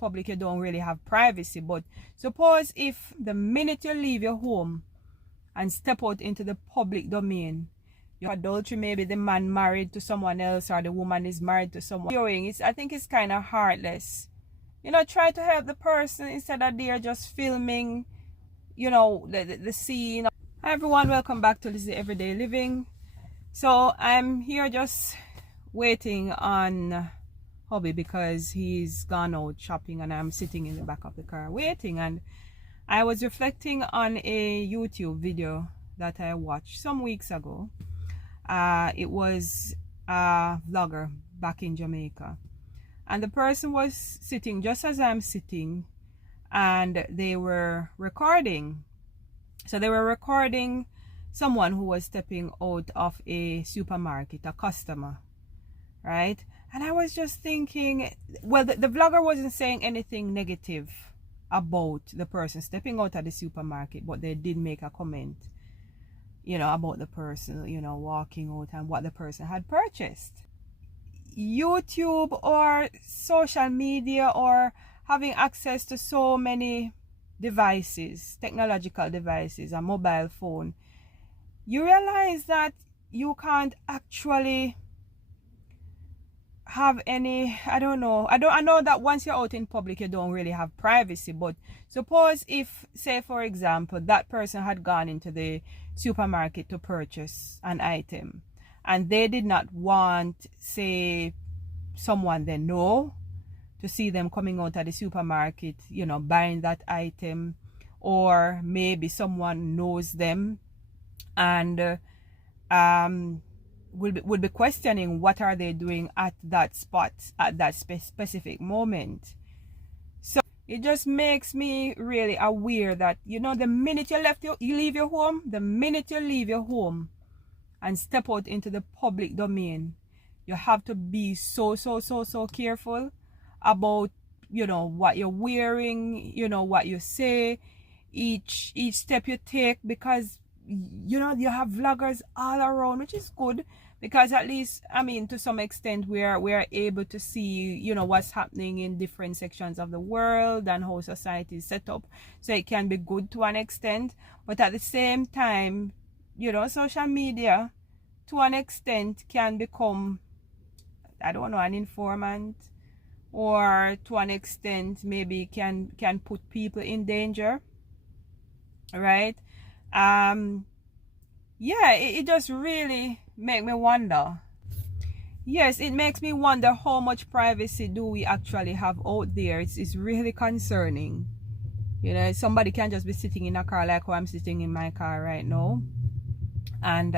public, you don't really have privacy. But suppose if the minute you leave your home and step out into the public domain, your adultery, maybe the man married to someone else or the woman is married to someone. I think it's kind of heartless. You know, try to help the person instead of they're just filming, you know, the scene. Hi everyone, welcome back to Lizzie Everyday Living. So I'm here just waiting on hubby because he's gone out shopping and I'm sitting in the back of the car waiting, and I was reflecting on a YouTube video that I watched some weeks ago. It was a vlogger back in Jamaica, and the person was sitting just as I'm sitting, and they were recording. So they were recording someone who was stepping out of a supermarket, a customer, right? And I was just thinking, well, the vlogger wasn't saying anything negative about the person stepping out of the supermarket, but they did make a comment, you know, about the person, you know, walking out and what the person had purchased. YouTube or social media or having access to so many devices, technological devices, a mobile phone, you realize that you can't actually have any, I know that once you're out in public you don't really have privacy. But suppose if, say for example, that person had gone into the supermarket to purchase an item and they did not want, say, someone they know to see them coming out of the supermarket, you know, buying that item, or maybe someone knows them and would be questioning what are they doing at that spot at that specific moment. So it just makes me really aware that, you know, the minute you leave your home, the minute you leave your home and step out into the public domain, you have to be so careful about, you know, what you're wearing, you know, what you say, each step you take, because, you know, you have vloggers all around, which is good, because at least, I mean, to some extent we're able to see, you know, what's happening in different sections of the world and how society is set up. So it can be good to an extent, but at the same time, you know, social media to an extent can become, I don't know, an informant, or to an extent maybe can put people in danger, right? Yeah, it just really make me wonder. Yes, it makes me wonder how much privacy do we actually have out there. It's really concerning. You know, somebody can just be sitting in a car like how I'm sitting in my car right now, and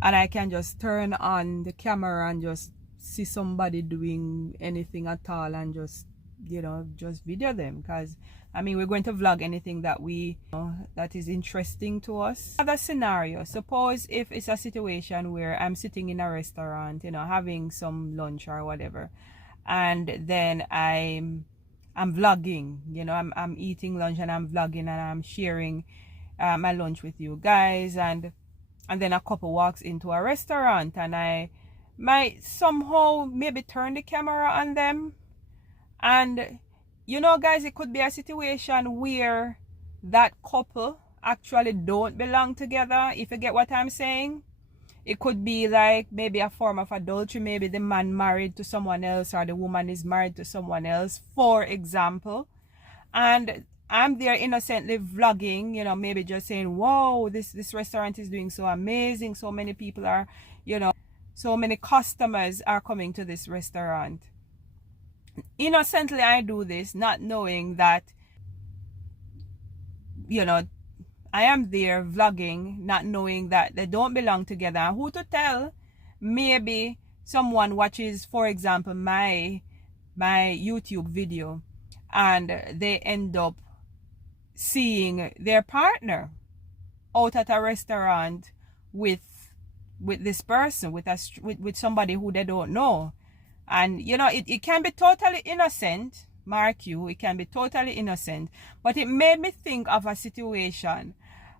I can just turn on the camera and just see somebody doing anything at all and just, you know, just video them, because I mean, we're going to vlog anything that we, you know, that is interesting to us. Another scenario, suppose if it's a situation where I'm sitting in a restaurant, you know, having some lunch or whatever, and then I'm vlogging, you know, I'm eating lunch and I'm vlogging and I'm sharing my lunch with you guys, and then a couple walks into a restaurant and I might somehow maybe turn the camera on them. And, you know, guys, it could be a situation where that couple actually don't belong together, if you get what I'm saying. It could be like maybe a form of adultery. Maybe the man married to someone else or the woman is married to someone else, for example. And I'm there innocently vlogging, you know, maybe just saying, wow, this restaurant is doing so amazing. So many people are, you know, so many customers are coming to this restaurant. Innocently, I do this, not knowing that, you know, I am there vlogging, not knowing that they don't belong together. And who to tell? Maybe someone watches, for example, my YouTube video, and they end up seeing their partner out at a restaurant with this person, with somebody who they don't know. And, you know, it can be totally innocent, mark you, it can be totally innocent, but it made me think of a situation.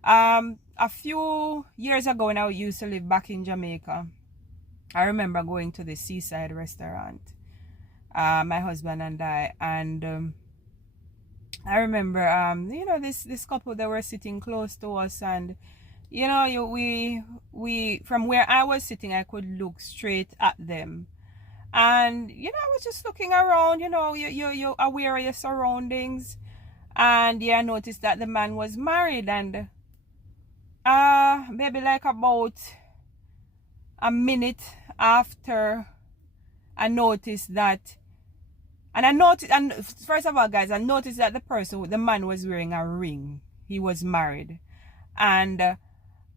A few years ago when I used to live back in Jamaica, I remember going to the seaside restaurant. my husband and I. And I remember, you know, this couple, they were sitting close to us, and you know, we from where I was sitting, I could look straight at them. And you know, I was just looking around. You know, you're aware of your surroundings. And yeah, I noticed that the man was married. And maybe like about a minute after, I noticed that, and first of all, guys, I noticed that the man was wearing a ring. He was married. And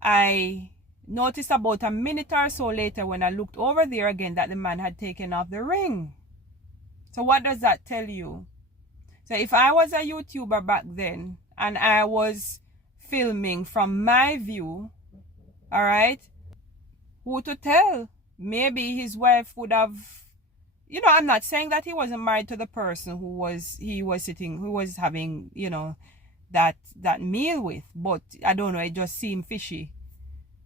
I noticed about a minute or so later, when I looked over there again, that the man had taken off the ring. So what does that tell you? So if I was a YouTuber back then and I was filming from my view, all right, who to tell? Maybe his wife would have, you know, I'm not saying that he wasn't married to the person who was having, you know, that meal with, but I don't know, it just seemed fishy,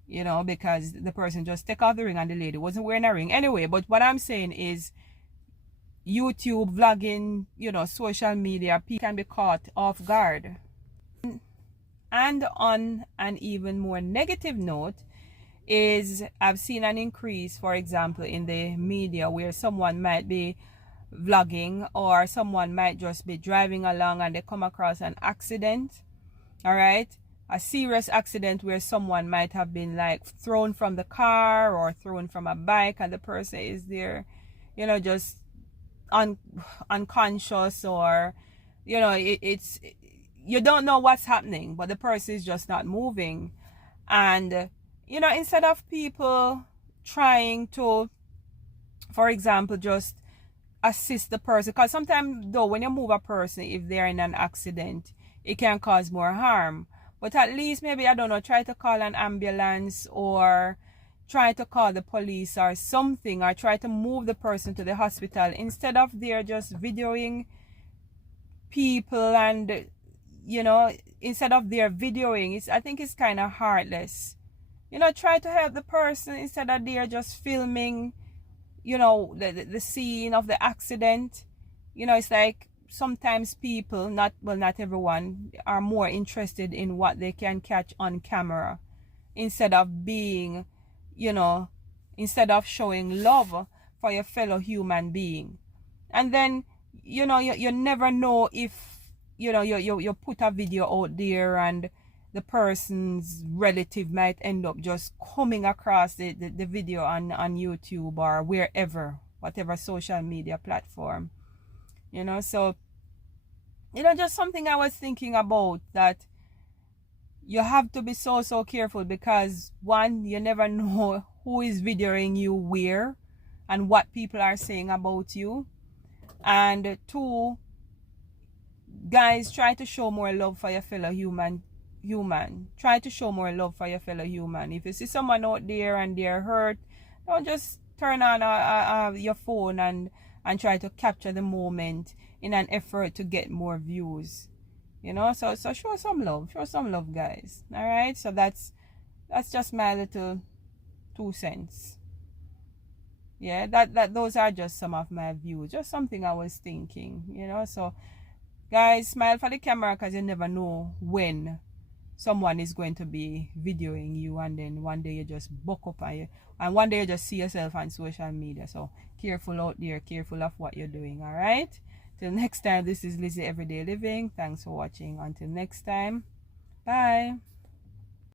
you know, because the person just took off the ring and the lady wasn't wearing a ring anyway. But what I'm saying is, YouTube, vlogging, you know, social media, people can be caught off guard. And on an even more negative note is, I've seen an increase, for example, in the media, where someone might be vlogging, or someone might just be driving along and they come across an accident, all right, a serious accident where someone might have been like thrown from the car or thrown from a bike, and the person is there, you know, just unconscious, or you know, it's you don't know what's happening, but the person is just not moving. And you know, instead of people trying to, for example, just assist the person, because sometimes though, when you move a person, if they're in an accident, it can cause more harm. But at least maybe, I don't know, try to call an ambulance, or try to call the police or something, or try to move the person to the hospital, instead of they're just videoing people. And you know, instead of their videoing, I think it's kind of heartless. You know, try to help the person instead of they're just filming, you know, the scene of the accident. You know, it's like sometimes people, not everyone, are more interested in what they can catch on camera, instead of being, you know, instead of showing love for your fellow human being. And then, you know, you never know if, you know, you put a video out there, and the person's relative might end up just coming across the video on YouTube or wherever, whatever social media platform, you know. So, you know, just something I was thinking about, that you have to be so careful, because one, you never know who is videoing you where, and what people are saying about you. And two, guys, try to show more love for your fellow human. Try to show more love for your fellow human. If you see someone out there and they're hurt, don't just turn on your phone and try to capture the moment in an effort to get more views, you know. So show some love, guys. All right, so that's just my little 2 cents. Yeah, that those are just some of my views, just something I was thinking, you know. So guys, smile for the camera, because you never know when someone is going to be videoing you, and then one day you just buck up and one day you just see yourself on social media. So careful out there, careful of what you're doing. All right, till next time, this is Lizzie Everyday Living. Thanks for watching. Until next time, bye.